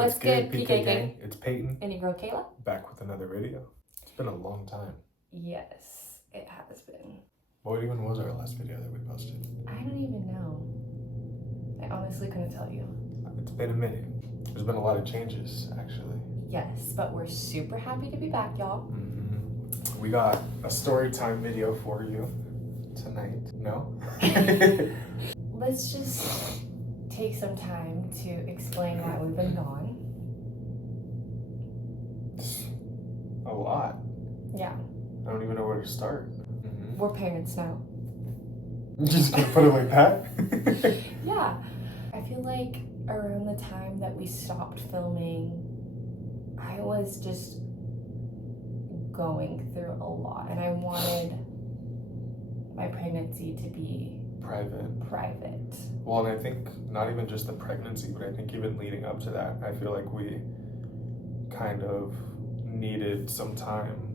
What's good, PK gang? It's Peyton. And your girl Kayla. Back with another video. It's been a long time. Yes, it has been. What even was our last video that we posted? I don't even know. I honestly couldn't tell you. It's been a minute. There's been a lot of changes, actually. Yes, but we're super happy to be back, y'all. We got a story time video for you tonight. No? Let's just take some time to explain why we've been gone. A lot. Yeah. I don't even know where to start. We're parents now. You just gonna put it like that? Yeah. I feel like around the time that we stopped filming, I was just going through a lot, and I wanted my pregnancy to be private. Well, and I think not even just the pregnancy, but I think even leading up to that, I feel like we kind of needed some time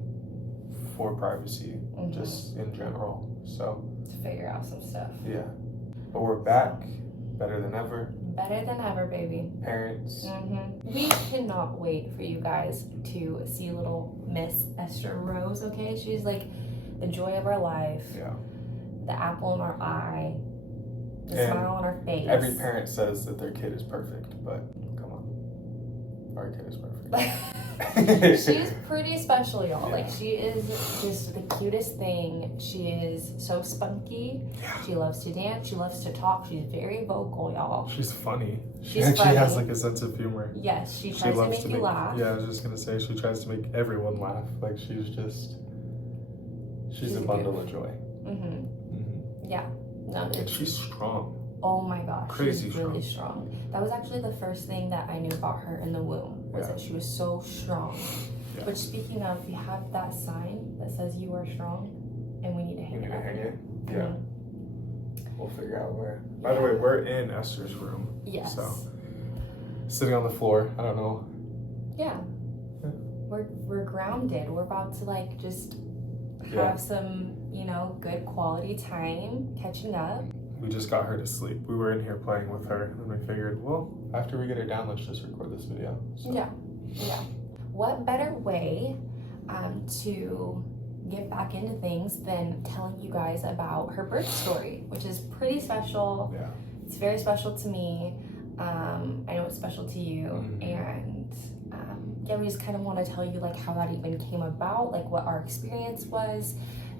for privacy, just in general. So to figure out some stuff. Yeah. But we're back, better than ever. Better than ever, baby. Parents. We cannot wait for you guys to see little Miss Esther Rose, okay? She's like the joy of our life. Yeah. The apple in our eye. The smile on our face. Every parent says that their kid is perfect, but come on. Our kid is perfect. She's pretty special, y'all. Yeah. Like, she is just the cutest thing. She is so spunky. Yeah. She loves to dance. She loves to talk. She's very vocal, y'all. She's funny. She She's actually funny. has like a sense of humor. Yes, she tries to make you laugh. Yeah, I was just gonna say she tries to make everyone laugh. Like she's a bundle of joy. Yeah. No, And she's strong. Oh my gosh, Crazy she's really strong. That was actually the first thing that I knew about her in the womb, was that she was so strong. Yeah. But speaking of, you have that sign that says you are strong, and we need to hang it. Hang it? Yeah. We'll figure out where. By the way, we're in Esther's room. Yes. So, sitting on the floor, I don't know. Yeah. We're grounded. We're about to like just have some, good quality time catching up. We just got her to sleep. We were in here playing with her, and we figured, well, after we get her down, let's just record this video. So. Yeah. What better way to get back into things than telling you guys about her birth story, which is pretty special. Yeah. It's very special to me. I know it's special to you, and we just kind of want to tell you like how that even came about, like what our experience was,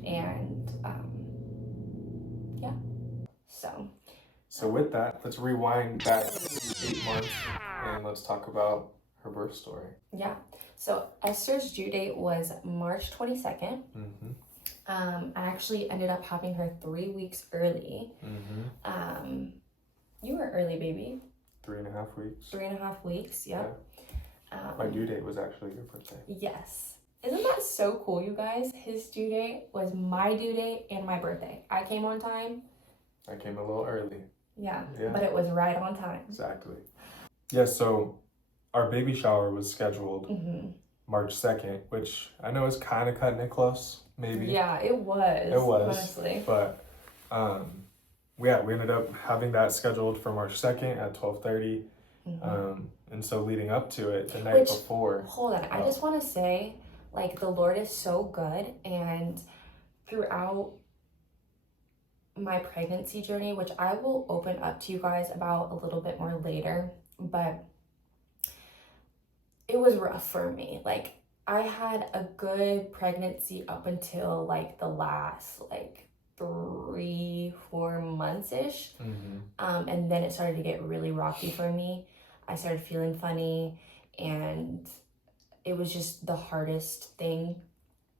and So with that, let's rewind back 8 months and let's talk about her birth story. Yeah. So Esther's due date was March 22nd. I actually ended up having her 3 weeks early. You were early, baby. 3.5 weeks. 3.5 weeks, yep. Yeah. My due date was actually your birthday. Yes. Isn't that so cool, you guys? His due date was my due date and my birthday. I came on time. I came a little early. Yeah, but it was right on time. Exactly. Yeah, so our baby shower was scheduled March 2nd, which I know is kind of cutting it close, maybe. Yeah, it was. It was, honestly. But, we ended up having that scheduled for March 2nd at 12:30. And so leading up to it, the night before. Hold on, I just want to say, like, the Lord is so good, and throughout my pregnancy journey, which I will open up to you guys about a little bit more later, but it was rough for me. Like, I had a good pregnancy up until like the last like 3-4 months-ish. And then it started to get really rocky for me. I started feeling funny, and it was just the hardest thing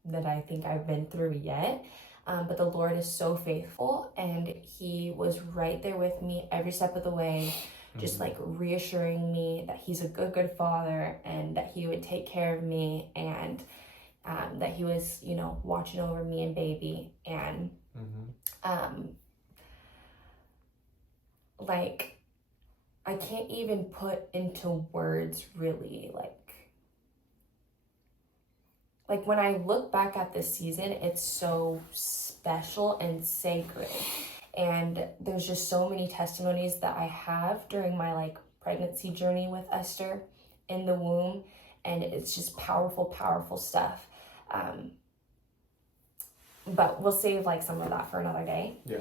that I think I've been through yet. But the Lord is so faithful, and he was right there with me every step of the way, just like reassuring me that he's a good father, and that he would take care of me, and that he was, watching over me and baby. And like, I can't even put into words really like when I look back at this season, it's so special and sacred. And there's just so many testimonies that I have during my like pregnancy journey with Esther. in the womb, and it's just powerful stuff. But we'll save like some of that for another day. Yeah.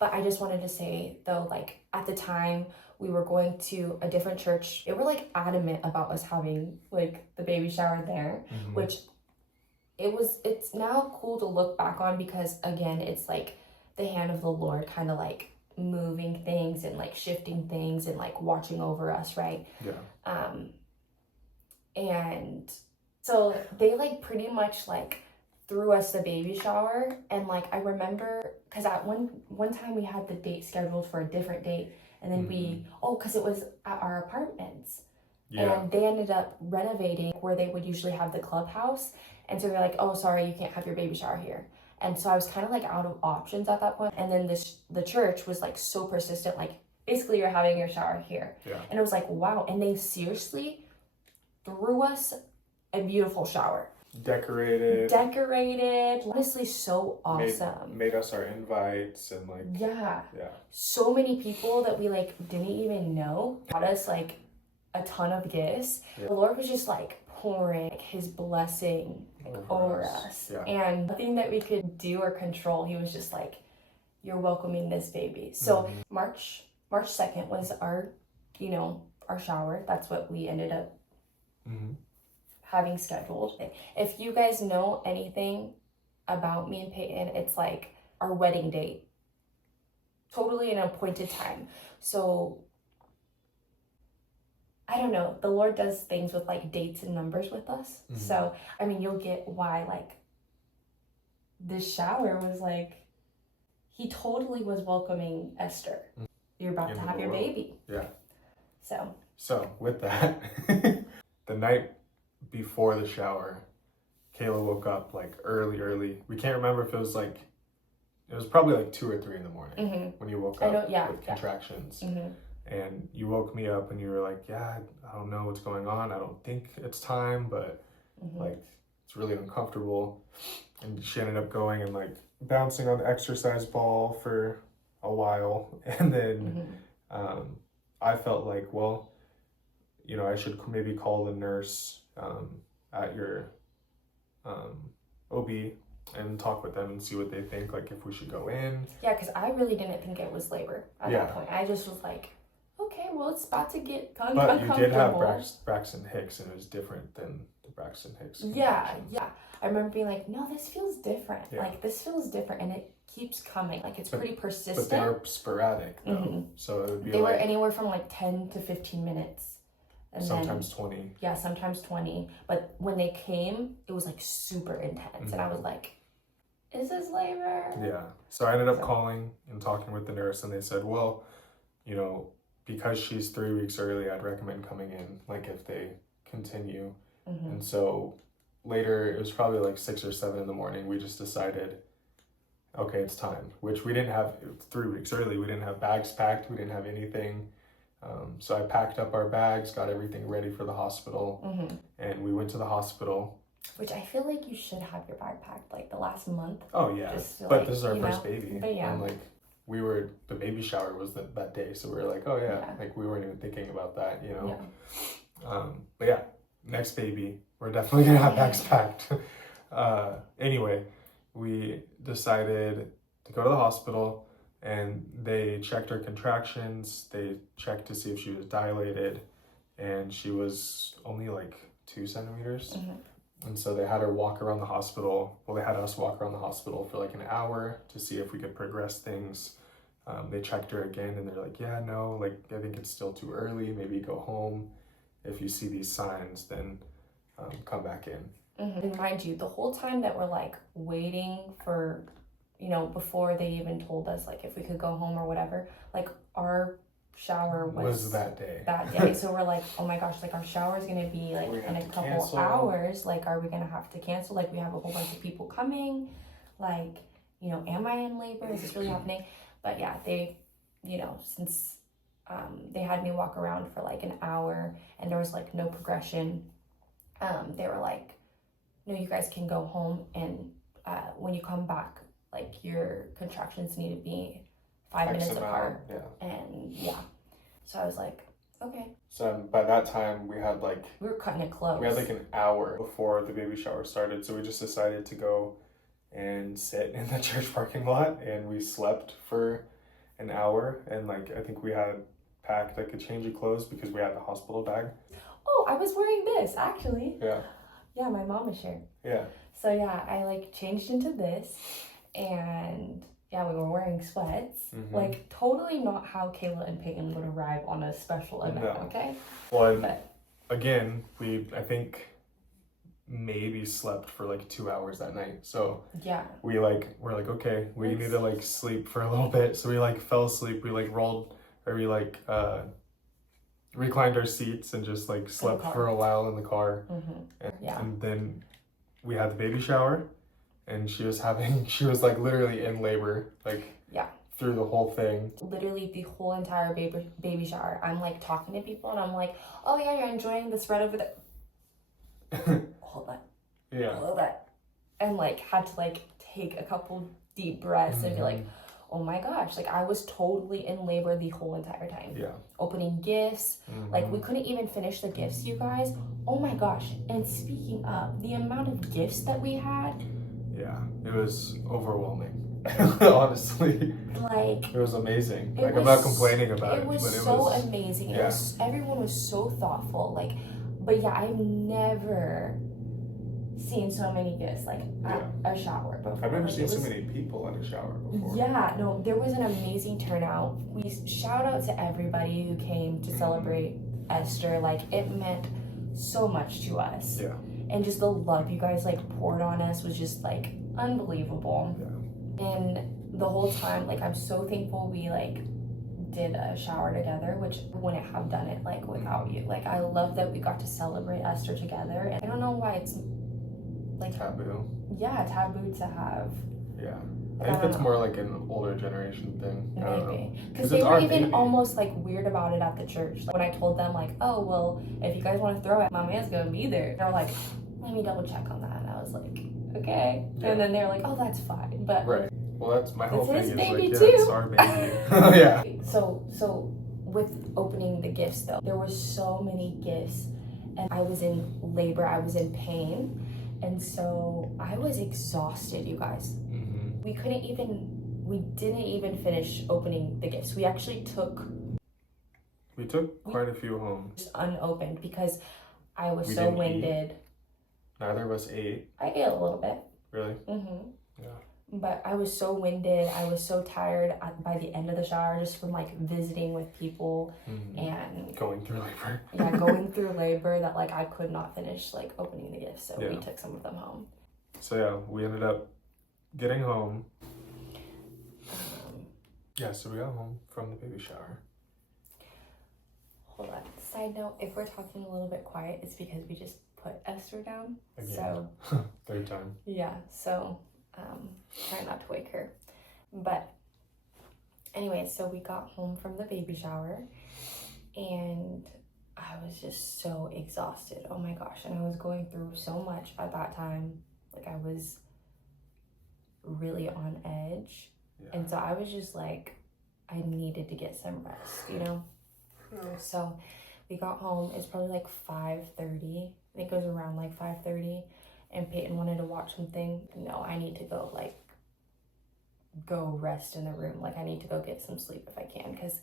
But I just wanted to say though, like at the time we were going to a different church. They were like adamant about us having like the baby shower there, which it's now cool to look back on, because again, it's like the hand of the Lord kind of like moving things and like shifting things and like watching over us, right? Yeah. And so they like pretty much like threw us the baby shower, and like I remember because at one time we had the date scheduled for a different date, and then because it was at our apartments. Yeah. And they ended up renovating where they would usually have the clubhouse, and so they're like, oh, sorry, you can't have your baby shower here. And so I was kind of like out of options at that point. And then the church was like so persistent, like basically you're having your shower here. Yeah. And it was like, wow. And they seriously threw us a beautiful shower. Decorated. Honestly, so awesome. Made us our invites and like. Yeah. So many people that we like didn't even know got us like a ton of gifts. Yeah. The Lord was just like pouring his blessing over us. Yeah. And nothing that we could do or control. He was just like, you're welcoming this baby. So March 2nd was our shower. That's what we ended up having scheduled. If you guys know anything about me and Peyton, it's like our wedding date. Totally an appointed time. So I don't know, the Lord does things with like dates and numbers with us. So, I mean, you'll get why like this shower was like, he totally was welcoming Esther. You're about to have your baby. Yeah. So with that, the night before the shower, Kayla woke up like early. We can't remember if it was probably like 2 or 3 in the morning when you woke up with contractions. And you woke me up and you were like, yeah, I don't know what's going on. I don't think it's time, but like it's really uncomfortable. And she ended up going and like bouncing on the exercise ball for a while. And then I felt like, well, I should maybe call the nurse at your OB and talk with them and see what they think, like if we should go in. Yeah, because I really didn't think it was labor at that point. I just was like, okay, well, it's about to get uncomfortable. But you did have Braxton Hicks, and it was different than the Braxton Hicks. Yeah. I remember being like, no, this feels different. Yeah. Like, this feels different, and it keeps coming. Like, it's pretty persistent. But they were sporadic, though. So it would be They were anywhere from, like, 10 to 15 minutes. And sometimes 20. Yeah, sometimes 20. But when they came, it was, like, super intense. And I was like, is this labor? Yeah. So I ended up calling and talking with the nurse, and they said, well, because she's 3 weeks early, I'd recommend coming in, like, if they continue. And so later, it was probably like 6 or 7 in the morning, we just decided, okay, it's time. Which we didn't have, 3 weeks early, we didn't have bags packed, we didn't have anything. So I packed up our bags, got everything ready for the hospital, and we went to the hospital. Which I feel like you should have your bag packed, like, the last month. Oh, yeah. But this is our first baby. But yeah. And, like, the baby shower was that day, so we were like, oh yeah, like we weren't even thinking about that, but yeah, next baby, we're definitely gonna have bags packed. Anyway, we decided to go to the hospital, and they checked her contractions, they checked to see if she was dilated, and she was only like 2 centimeters. And so they had her walk around the hospital. Well, they had us walk around the hospital for like an hour to see if we could progress things. They checked her again, and they're like, yeah, no, like, I think it's still too early. Maybe go home. If you see these signs, then come back in. And mind you, the whole time that we're like waiting for, before they even told us like if we could go home or whatever, like our shower was that day. So we're like, oh my gosh, like our shower is gonna be like in a couple hours. Like, are we gonna have to cancel? Like, we have a whole bunch of people coming. Like, am I in labor? Is this really happening? But yeah, they, since they had me walk around for like an hour and there was like no progression, they were like, no, you guys can go home, and when you come back, like, your contractions need to be 5 minutes apart. And yeah, so I was like, Okay. So by that time, we were cutting it close. We had like an hour before the baby shower started, so we just decided to go and sit in the church parking lot, and we slept for an hour, and like I think we had packed like a change of clothes because we had the hospital bag. Oh, I was wearing this actually. Yeah. Yeah, my mama shared. Yeah. So yeah, I like changed into this, and yeah, we were wearing sweats. Like totally not how Kayla and Peyton would arrive on a special event. No. Okay. Well, again, I think maybe slept for like 2 hours that night. So yeah, we're like, okay, we need to like sleep for a little bit. So we like fell asleep. We like reclined our seats and just like slept for a while in the car. And then we had the baby shower, and she was like literally in labor, like through the whole thing. Literally the whole entire baby shower. I'm like talking to people, and I'm like, oh yeah, you're enjoying the spread over there. Hold on. Yeah. Hold on. And like had to like take a couple deep breaths and be like, oh my gosh, like I was totally in labor the whole entire time. Yeah. Opening gifts. Like we couldn't even finish the gifts, you guys. Oh my gosh. And speaking of the amount of gifts that we had. Yeah, it was overwhelming. Honestly. Like it was amazing. Like I'm not complaining about it. It was so amazing. Yeah. Everyone was so thoughtful. Like, but yeah, I've never seen so many gifts like at a shower before. I've never seen so many people at a shower before. Yeah, no, there was an amazing turnout. We shout out to everybody who came to celebrate Esther. Like it meant so much to us. Yeah. And just the love you guys like poured on us was just like unbelievable. Yeah. And the whole time, like I'm so thankful we like did a shower together, which wouldn't have done it like without you. Like I love that we got to celebrate Esther together, and I don't know why it's like taboo. Yeah, taboo to have. Yeah. I think it's more like an older generation thing. Maybe. Because they were even almost like weird about it at the church. Like, when I told them like, oh, well, if you guys want to throw it, my man's going to be there. They were like, let me double check on that. And I was like, okay. Yeah. And then they were like, oh, that's fine. But right. Well, that's my whole thing. It's his baby like, too. Yeah, it's our baby. Yeah. So with opening the gifts though, there were so many gifts, and I was in labor. I was in pain. And so I was exhausted, you guys. We didn't even finish opening the gifts. We actually took quite a few home. Just unopened because I was so winded. Neither of us ate. I ate a little bit. Really? Yeah. But I was so winded. I was so tired by the end of the shower just from like visiting with people and going through labor. Yeah, going through labor that like I could not finish like opening the gifts. So we took some of them home. So yeah, we ended up getting home. So we got home from the baby shower. Hold on. Side note, if we're talking a little bit quiet, it's because we just put Esther down. Again. So third time. Yeah, so try not to wake her. But anyway, so we got home from the baby shower and I was just so exhausted. Oh my gosh. And I was going through so much at that time. Like I was really on edge. Yeah. And so I was just like, I needed to get some rest, you know? So we got home. It's probably like 5:30. I think it was around like 5:30. And Peyton wanted to watch something. No, I need to go rest in the room. Like I need to go get some sleep if I can, because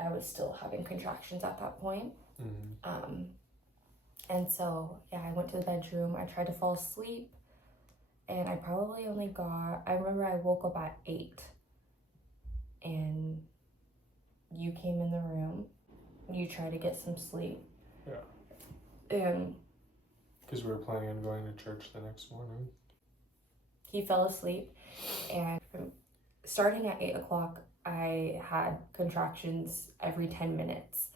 I was still having contractions at that point. And so yeah, I went to the bedroom. I tried to fall asleep, and I probably only I remember I woke up at 8, and you came in the room. You tried to get some sleep. Yeah. And because we were planning on going to church the next morning. He fell asleep, and starting at 8 o'clock, I had contractions every 10 minutes.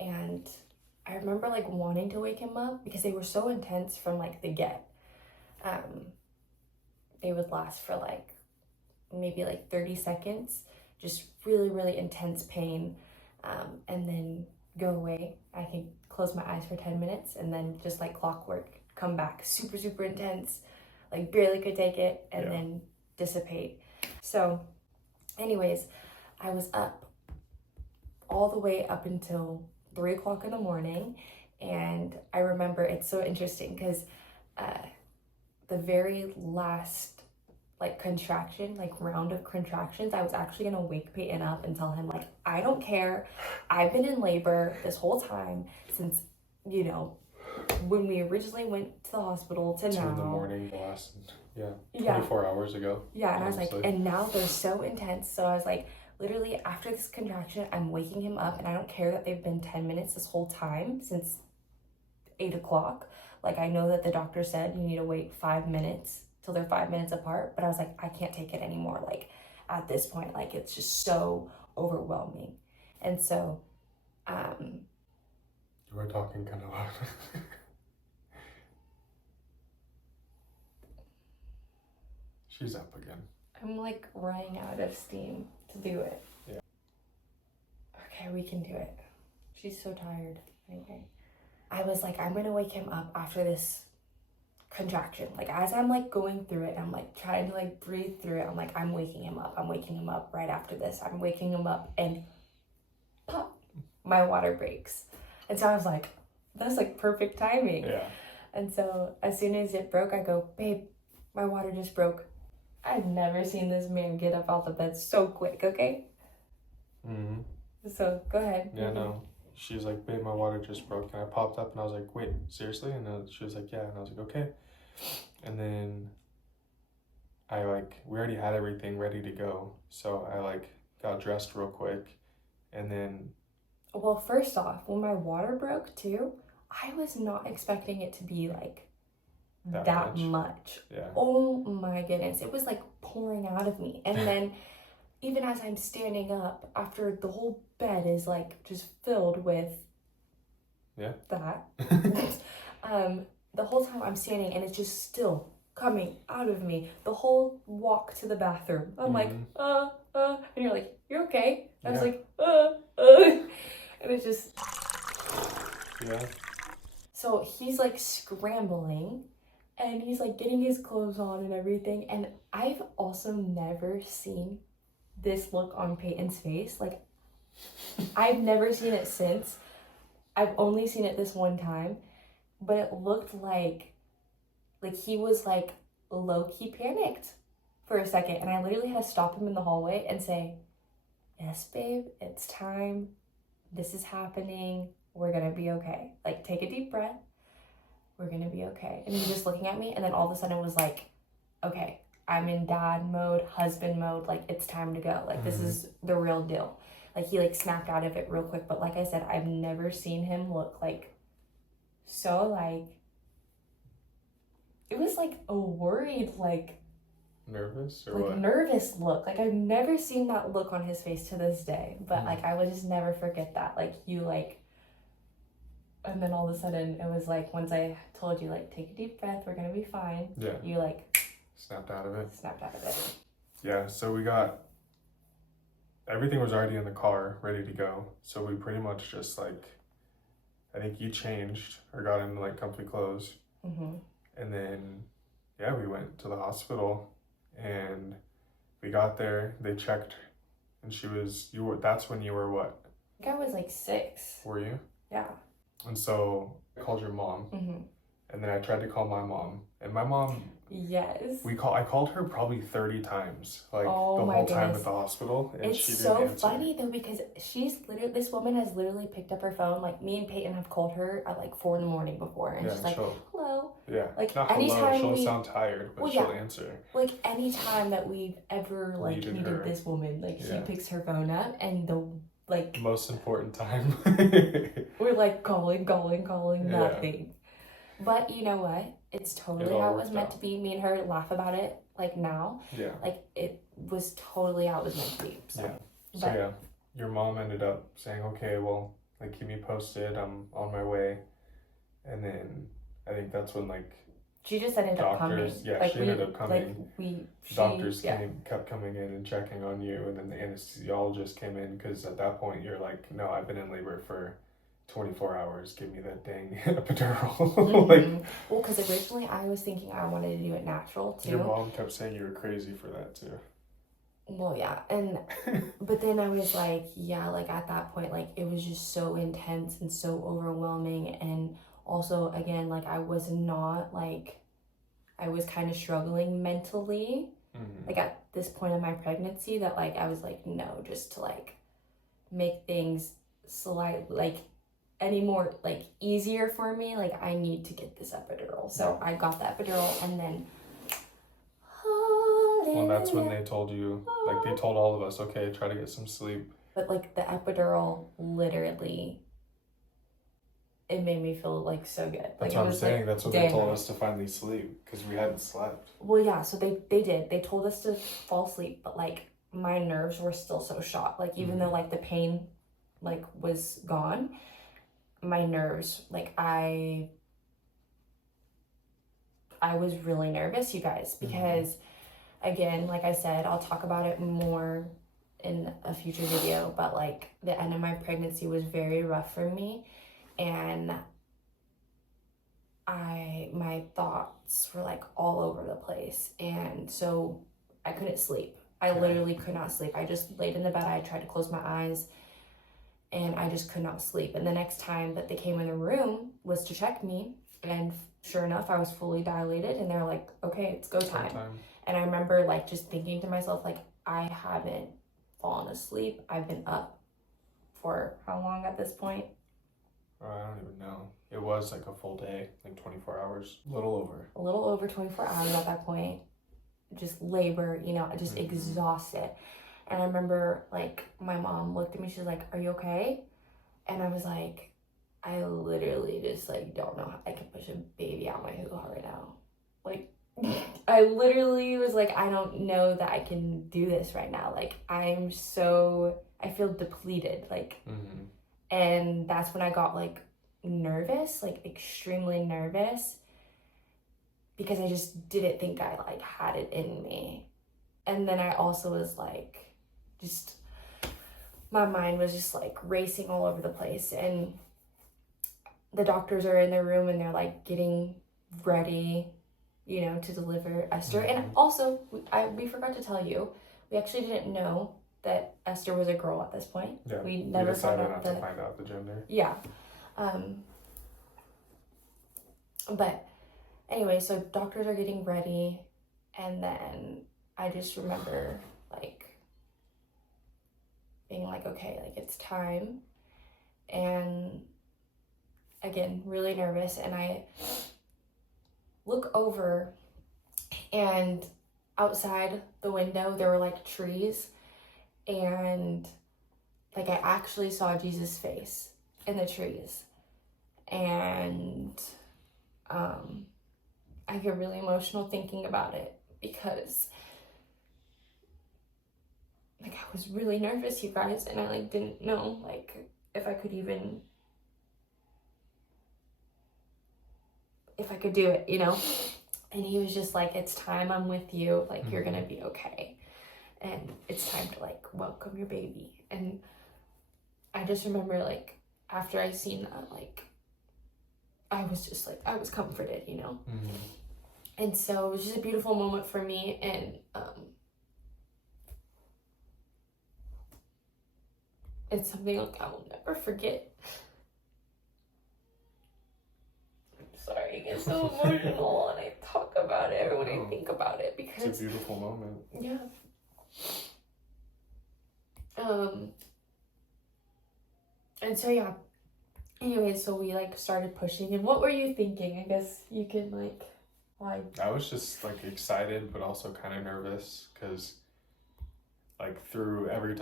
And I remember like wanting to wake him up because they were so intense from like the get. They would last for like maybe like 30 seconds, just really, really intense pain, and then go away. I could close my eyes for 10 minutes and then just like clockwork, come back super, super intense, like barely could take it, and then dissipate. So anyways, I was up all the way up until 3 o'clock in the morning. And I remember it's so interesting because the very last like contraction, like round of contractions, I was actually gonna wake Peyton up and tell him like, I don't care. I've been in labor this whole time since, you know, when we originally went to the hospital to 2 now. in the morning, the last 24 hours ago. Yeah, and honestly. I was like, and now they're so intense. So I was like, literally after this contraction, I'm waking him up, and I don't care that they've been 10 minutes this whole time since 8 o'clock. Like, I know that the doctor said you need to wait 5 minutes till they're 5 minutes apart, but I was like, I can't take it anymore. Like, at this point, like, it's just so overwhelming. And so, you were talking kind of loud. She's up again. I'm like running out of steam to do it. Yeah. Okay, we can do it. She's so tired. Okay. I was like, I'm gonna wake him up after this contraction. Like, as I'm like going through it, I'm like trying to like breathe through it. I'm like, I'm waking him up. I'm waking him up right after this. I'm waking him up, and pop, my water breaks. And so I was like, that's like perfect timing. Yeah. And so as soon as it broke, I go, babe, my water just broke. I've never seen this man get up off the bed so quick, okay? Mm-hmm. So, go ahead. Yeah, no. She's like, babe, my water just broke. And I popped up and I was like, wait, seriously? And she was like, yeah. And I was like, okay. And then we already had everything ready to go. So I like got dressed real quick. And then... Well, first off, when my water broke too, I was not expecting it to be like that much. Yeah. Oh my goodness. It was like pouring out of me. And then even as I'm standing up, after the whole bed is like just filled with that, the whole time I'm standing and it's just still coming out of me. The whole walk to the bathroom. I'm like, and you're like, you're okay? I was like, and it's just... Yeah. So he's like scrambling and he's like getting his clothes on and everything. And I've also never seen this look on Peyton's face. Like, I've never seen it since. I've only seen it this one time. But it looked like he was like low-key panicked for a second. And I literally had to stop him in the hallway and say, yes, babe, it's time. This is happening. We're gonna be okay. Like, take a deep breath. We're gonna be okay. And he's just looking at me, and then all of a sudden it was like, okay, I'm in dad mode, husband mode, like, it's time to go. Like, this is the real deal. Like, he like snapped out of it real quick, but like I said, I've never seen him look like so like, it was like a worried, like, nervous or like what? Nervous look. Like, I've never seen that look on his face to this day, but like I would just never forget that. Like, you like, and then all of a sudden it was like, once I told you like, take a deep breath, we're gonna be fine, you like snapped out of it. Yeah, so we got everything was already in the car ready to go, so we pretty much just like, I think you changed or got into like comfy clothes, and then we went to the hospital. And we got there, they checked, and that's when you were what? I think I was like 6. Were you? Yeah. And so I called your mom, and then I tried to call my mom, and my mom, I called her probably 30 times, like the whole time at the hospital, and she didn't answer. It's so funny though, because this woman has literally picked up her phone. Like, me and Peyton have called her at like 4 a.m. before, and she's like, hello. Yeah. Like, not anytime hello, she'll sound tired, but she'll answer. Like, anytime that we've ever like needed this woman, like she picks her phone up, and the like most important time we're like calling, nothing. But you know what? It's totally how it was meant to be. Me and her laugh about it like now. Yeah. Like, it was totally how it was meant to be. So your mom ended up saying, okay, well, like, keep me posted, I'm on my way. And then I think that's when like she just ended up coming. Yeah, like, she ended up coming. Doctors kept coming in and checking on you, and then the anesthesiologist came in, because at that point you're like, no, I've been in labor for 24 hours. Give me that dang epidural. Well, because originally I was thinking I wanted to do it natural too. Your mom kept saying you were crazy for that too. Well, yeah, and but then I was like, yeah, like at that point, like it was just so intense and so overwhelming, and also again, like I was not like I was kind of struggling mentally, like at this point in my pregnancy, that like I was like, no, just to like make things like any more like easier for me, like I need to get this epidural. So I got the epidural, and then well, that's when they told you, like they told all of us, okay, try to get some sleep. But like the epidural literally, it made me feel like so good. That's like what I'm saying. like, That's what they told us to finally sleep, because we hadn't slept. Well, yeah, so they did. They told us to fall asleep, but like my nerves were still so shot. Like even though like the pain like was gone, my nerves, like I was really nervous, you guys, because again, like I said, I'll talk about it more in a future video, but like the end of my pregnancy was very rough for me, and my thoughts were like all over the place, and so I couldn't sleep. I literally could not sleep. I just laid in the bed. I tried to close my eyes, and I just could not sleep. And the next time that they came in the room was to check me, and sure enough, I was fully dilated, and they're like, okay, it's go time. And I remember like just thinking to myself, like, I haven't fallen asleep. I've been up for how long at this point? I don't even know. It was like a full day, like 24 hours, a little over 24 hours at that point. Just labor, you know, just exhausted. And I remember like my mom looked at me, she's like, are you okay? And I was like, I literally just like don't know how I can push a baby out my hoo-ha right now. Like I literally was like, I don't know that I can do this right now. Like I feel depleted, like and that's when I got like nervous, like extremely nervous, because I just didn't think I like had it in me. And then I also was like, just my mind was just like racing all over the place, and the doctors are in their room and they're like getting ready, you know, to deliver Esther. And also we forgot to tell you, we actually didn't know that Esther was a girl at this point. Yeah, we never found out to find out the gender. Yeah. But anyway, so doctors are getting ready, and then I just remember like being like, okay, like it's time. And again, really nervous, and I look over, and outside the window there were like trees, and like I actually saw Jesus' face in the trees. And I get really emotional thinking about it, because like I was really nervous, you guys, and I like didn't know like if I could do it, you know. And he was just like, it's time, I'm with you, like you're gonna be okay, and it's time to like welcome your baby. And I just remember like after I seen that, like I was just like, I was comforted, you know. And so it was just a beautiful moment for me, and it's something like I will never forget. Sorry, I get so emotional when I talk about it, or when I think about it, because it's a beautiful moment. Yeah. And so yeah. Anyway, so we like started pushing. And what were you thinking? I guess you can like, why? I was just like excited, but also kind of nervous, because like through every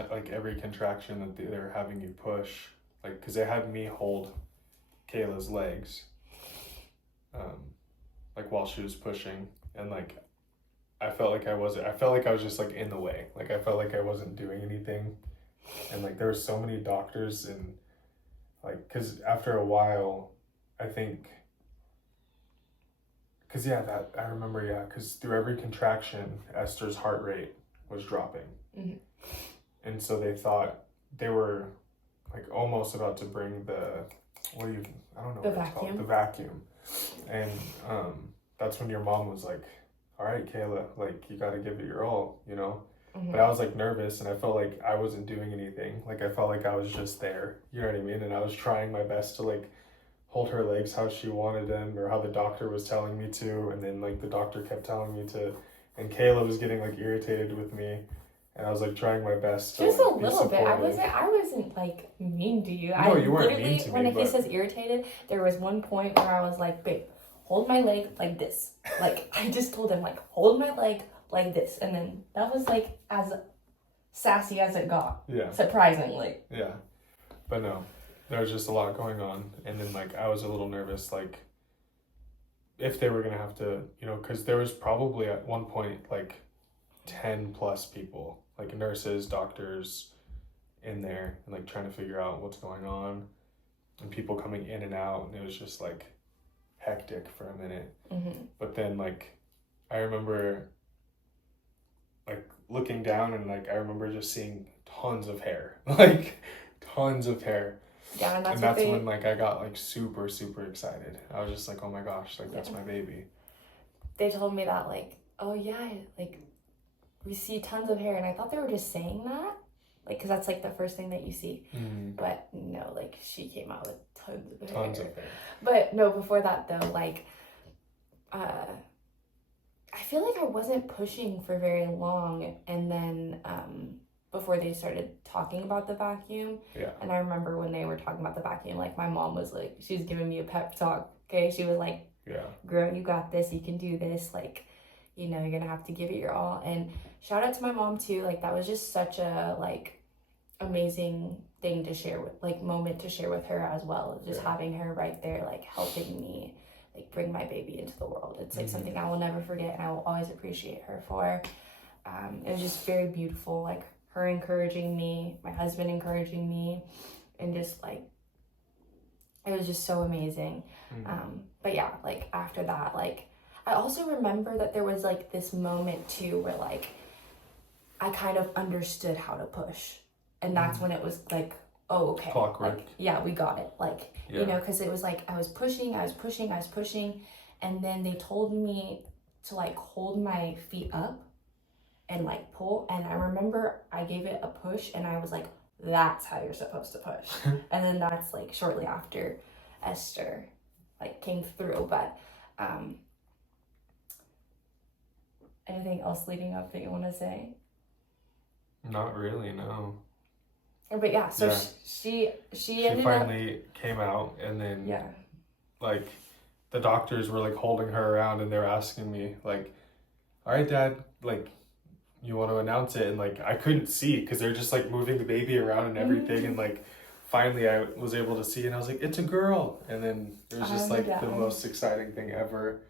contraction that they were having you push, like because they had me hold Kayla's legs, like while she was pushing, and like I felt like I was just like in the way, like I felt like I wasn't doing anything, and like there were so many doctors, and like because after a while, I think, because I remember because through every contraction Esther's heart rate was dropping. And so they thought they were like almost about to bring the vacuum. And that's when your mom was like, all right, Kayla, like you got to give it your all, you know. But I was like nervous, and I felt like I wasn't doing anything. Like I felt like I was just there. You know what I mean? And I was trying my best to like hold her legs how she wanted them, or how the doctor was telling me to. And then like the doctor kept telling me to, and Kayla was getting like irritated with me, and I was like trying my best to just like, a little bit. I wasn't like mean to you. No, you weren't mean to me. When he says irritated, there was one point where I was like, babe, hold my leg like this. Like I just told him like, hold my leg like this, and then that was like as sassy as it got. Yeah. Surprisingly. Yeah. But no, there was just a lot going on, and then like I was a little nervous, like if they were gonna have to, you know, because there was probably at one point like 10 plus people, like nurses, doctors in there, and like trying to figure out what's going on, and people coming in and out, and it was just like hectic for a minute. But then like I remember like looking down, and like I remember just seeing tons of hair, like tons of hair. Yeah, and that's when like I got like super excited. I was just like, oh my gosh, like that's my baby. They told me that like, oh yeah, like we see tons of hair, and I thought they were just saying that, like, because that's like the first thing that you see. But no, like she came out with tons of hair. But no, before that though, like I feel like I wasn't pushing for very long, and then before they started talking about the vacuum. Yeah. And I remember when they were talking about the vacuum, like my mom was like, she was giving me a pep talk. Okay, she was like, yeah, girl, you got this, you can do this, like, you know, you're gonna have to give it your all. And shout out to my mom too, like that was just such a like amazing thing to share with, like moment to share with her as well, just having her right there, like helping me like bring my baby into the world. It's like something I will never forget, and I will always appreciate her for. It was just very beautiful, like her encouraging me, my husband encouraging me, and just like it was just so amazing. But yeah, like after that, like I also remember that there was like this moment too where like I kind of understood how to push, and that's when it was like, oh, okay, clockwork. Like, yeah, we got it. Like, you know, because it was like I was pushing, and then they told me to like hold my feet up and like pull, and I remember I gave it a push, and I was like, that's how you're supposed to push. And then that's like shortly after Esther like came through. But anything else leading up that you want to say? Not really, no. But yeah, so she ended finally came out, and then like the doctors were like holding her around, and they were asking me like, all right, Dad, like you want to announce it? And like I couldn't see because they're just like moving the baby around and everything. And like finally I was able to see, and I was like, it's a girl. And then it was just like the most exciting thing ever.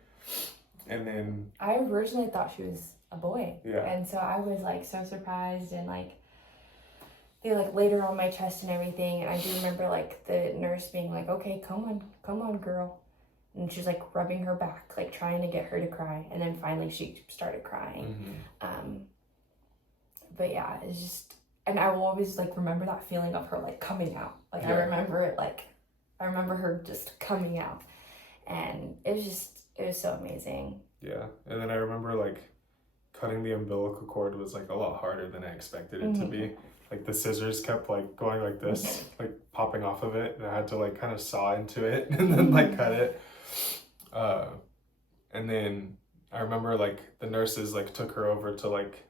And then I originally thought she was a boy, and so I was like so surprised, and like they like laid her on my chest and everything. And I do remember like the nurse being like, okay, come on girl, and she's like rubbing her back, like trying to get her to cry. And then finally she started crying. But yeah, it's just, and I will always like remember that feeling of her like coming out. Like I remember it, like I remember her just coming out, and it was so amazing. Yeah. And then I remember like cutting the umbilical cord was like a lot harder than I expected it to be. Like the scissors kept like going like this, like popping off of it, and I had to like kind of saw into it and then like cut it. And then I remember like the nurses like took her over to like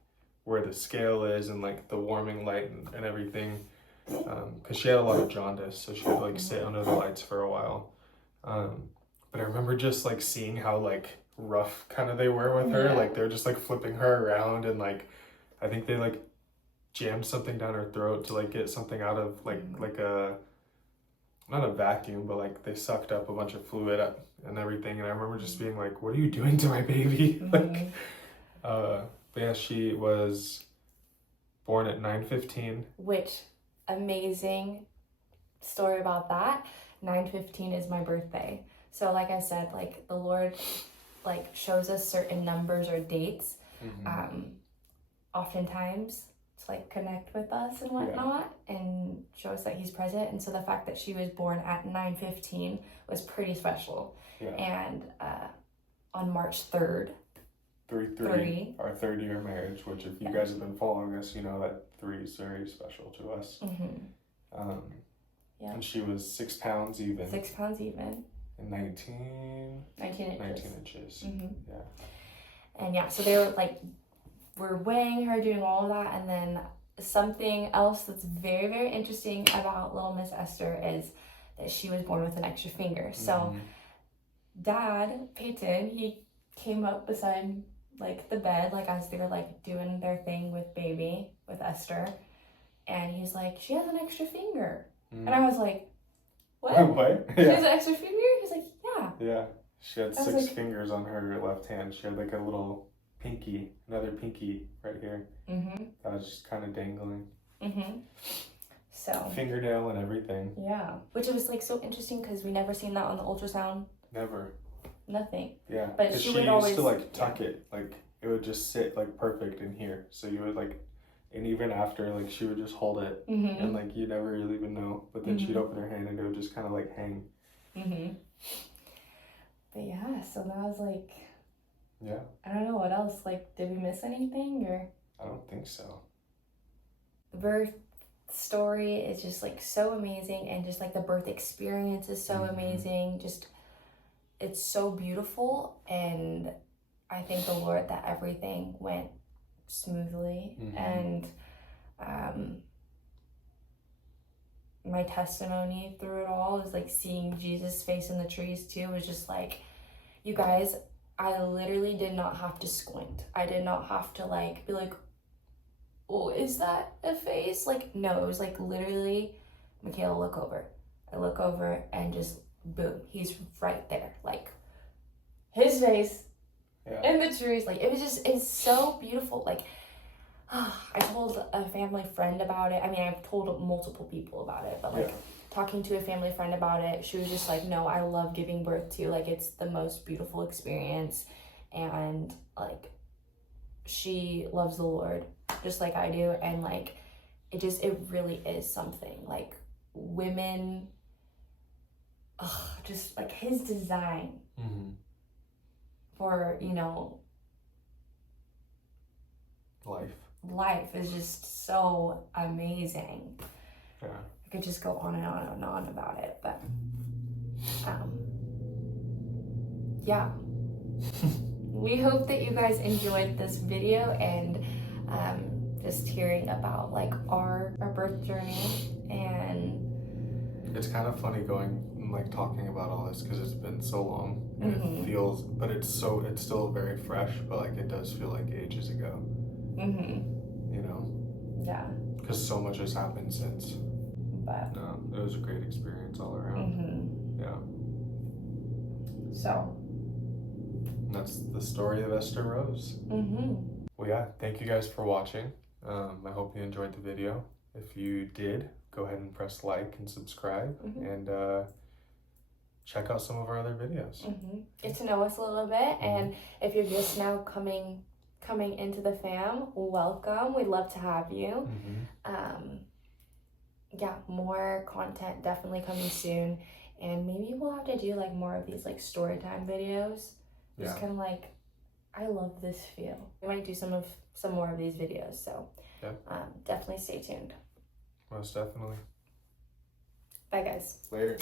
where the scale is and like the warming light and everything, because she had a lot of jaundice, so she had to like sit under the lights for a while. But I remember just like seeing how like rough kind of they were with her. Like they're just like flipping her around, and like I think they like jammed something down her throat to like get something out of like a, not a vacuum, but like they sucked up a bunch of fluid up and everything. And I remember just being like, what are you doing to my baby? Like but yeah, she was born at 9:15. Which amazing story about that. 9:15 is my birthday. So like I said, like the Lord like shows us certain numbers or dates oftentimes to like connect with us and whatnot, and show us that he's present. And so the fact that she was born at 9:15 was pretty special. And on March 3rd 3. Our 3rd year of marriage, which if you guys have been following us, you know that 3 is very special to us. And she was 6 pounds even. 6 pounds even. And 19 inches. Yeah. And yeah, so they were like, we're weighing her, doing all of that, and then something else that's very, very interesting about little Miss Esther is that she was born with an extra finger. So Dad, Peyton, he came up beside like the bed, like as they were like doing their thing with baby, with Esther, and he's like, she has an extra finger. And I was like, what? What? She has an extra finger? He's like, yeah. Yeah. She had 6 fingers on her left hand. She had like a little pinky, another pinky right here. That was just kind of dangling. So. Fingernail and everything. Yeah. Which it was like so interesting because we never seen that on the ultrasound. Never. Nothing. Yeah. But she would used always to like tuck it, like it would just sit like perfect in here. So you would like, and even after, like she would just hold it and like you never really even know. But then she'd open her hand and it would just kind of like hang. But yeah, so that was like, yeah. I don't know what else. Like, did we miss anything or? I don't think so. The birth story is just like so amazing, and just like the birth experience is so amazing. Just, it's so beautiful, and I thank the Lord that everything went smoothly. And my testimony through it all is like seeing Jesus' face in the trees too. It was just like, you guys, I literally did not have to squint. I did not have to like be like, oh, is that a face? Like, no, it was like literally, Michaela, look over. I look over and just boom, he's right there. Like, his face in the trees. Like, it was just, it's so beautiful. Like, I told a family friend about it. I mean, I've told multiple people about it, but like talking to a family friend about it, she was just like, no, I love giving birth to. Like, it's the most beautiful experience. And like, she loves the Lord just like I do. And like, it really is something. Like, women, just like his design for, you know, life is just so amazing. I could just go on and on and on about it, but yeah. We hope that you guys enjoyed this video and just hearing about like our birth journey. And it's kind of funny going and like talking about all this because it's been so long and it feels, but it's still very fresh, but like it does feel like ages ago. You know? Yeah. Because so much has happened since. But it was a great experience all around. Yeah. So. And that's the story of Esther Rose. Well, yeah, thank you guys for watching. I hope you enjoyed the video. If you did, go ahead and press like and subscribe and check out some of our other videos. Get to know us a little bit, and if you're just now coming into the fam, welcome. We'd love to have you. Yeah, more content definitely coming soon, and maybe we'll have to do like more of these like story time videos. Just kind of like, I love this feel. We might do some more of these videos, so definitely stay tuned. Most definitely. Bye guys. Later.